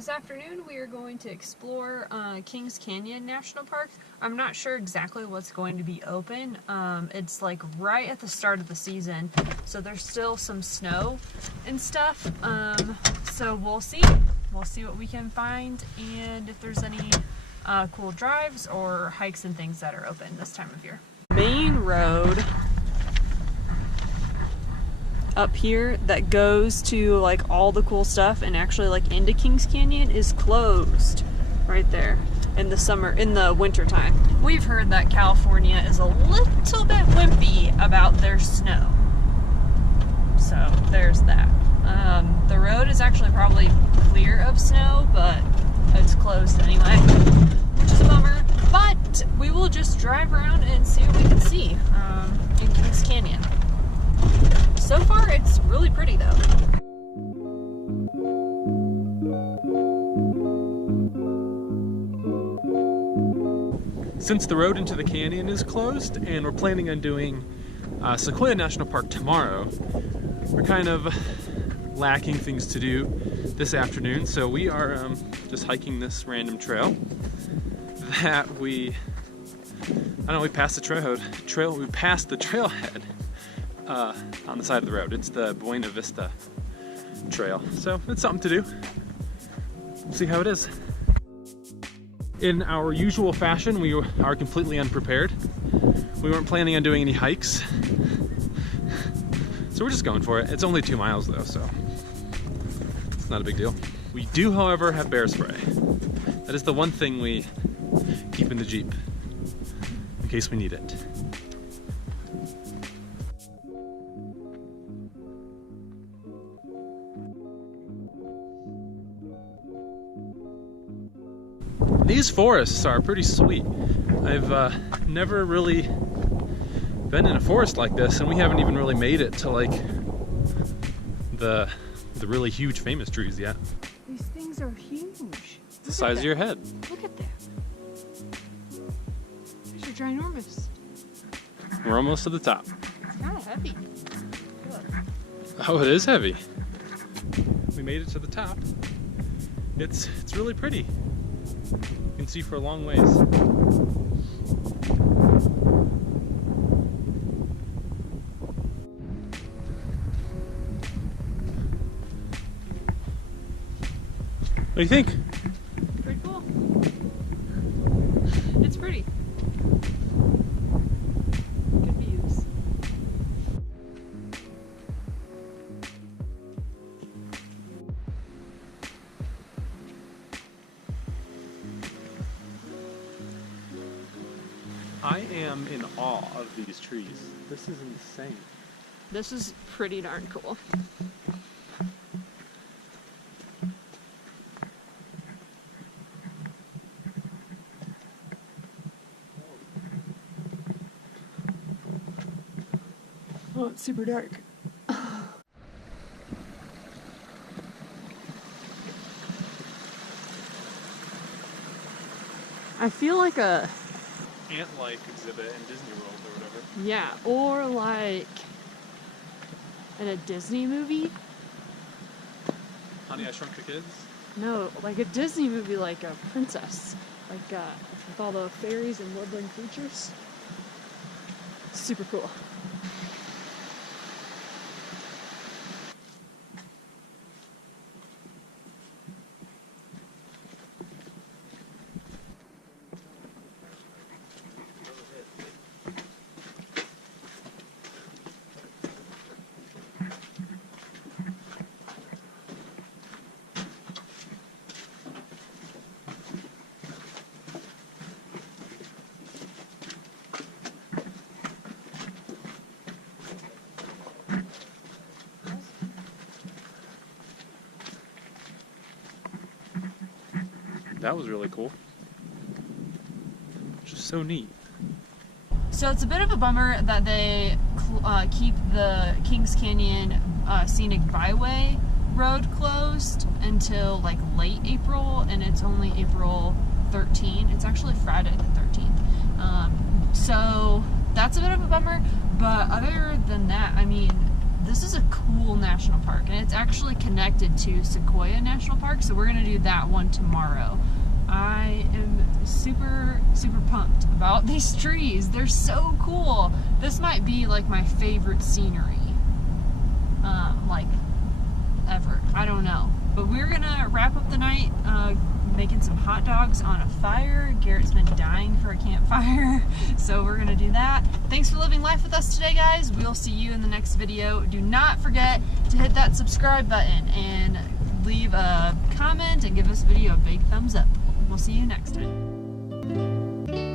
This afternoon we are going to explore Kings Canyon National Park. I'm not sure exactly what's going to be open. It's like right at the start of the season, so there's still some snow and stuff. So we'll see. We'll see what we can find and if there's any cool drives or hikes and things that are open this time of year. Main road up here that goes to like all the cool stuff and actually like into Kings Canyon is closed right there in the winter time. We've heard that California is a little bit wimpy about their snow, so there's that. The road is actually probably clear of snow, but it's closed anyway, which is a bummer, but we will just drive around and see what we can see in Kings Canyon. So far, it's really pretty though. Since the road into the canyon is closed and we're planning on doing Sequoia National Park tomorrow, we're kind of lacking things to do this afternoon, so we are just hiking this random trail that we passed the trailhead on the side of the road. It's the Buena Vista Trail, so it's something to do. We'll see how it is. In our usual fashion, we are completely unprepared. We weren't planning on doing any hikes, so we're just going for it. It's only 2 miles though, so it's not a big deal. We do, however, have bear spray. That is the one thing we keep in the Jeep in case we need it. These forests are pretty sweet. I've never really been in a forest like this, and we haven't even really made it to like the really huge famous trees yet. These things are huge. It's the size of your head. Look at that. These are ginormous. We're almost to the top. It's kind of heavy. Look. Oh, it is heavy. We made it to the top. It's really pretty. You can see for a long ways. What do you think? Pretty cool. It's pretty. Good views. I am in awe of these trees. This is insane. This is pretty darn cool. Oh, it's super dark. I feel like a Ant-life exhibit in Disney World or whatever. yeah, or like in a Disney movie. Honey, I Shrunk the Kids? No, like a Disney movie, like a princess, like with all the fairies and woodland creatures. Super cool. That was really cool. Just so neat. So it's a bit of a bummer that they keep the Kings Canyon Scenic Byway road closed until like late April, and it's only April 13th. It's actually Friday the 13th. So that's a bit of a bummer, but other than that, I mean, this is a cool national park, and it's actually connected to Sequoia National Park, so we're gonna do that one tomorrow. I am super pumped about these trees. They're so cool. This might be like my favorite scenery, like ever. I don't know, but we're gonna wrap up the night making some hot dogs on a fire. Garrett's been dying for a campfire, so we're gonna do that. Thanks for living life with us today, guys. We'll see you in the next video. Do not forget to hit that subscribe button and leave a comment and give this video a big thumbs up. We'll see you next time.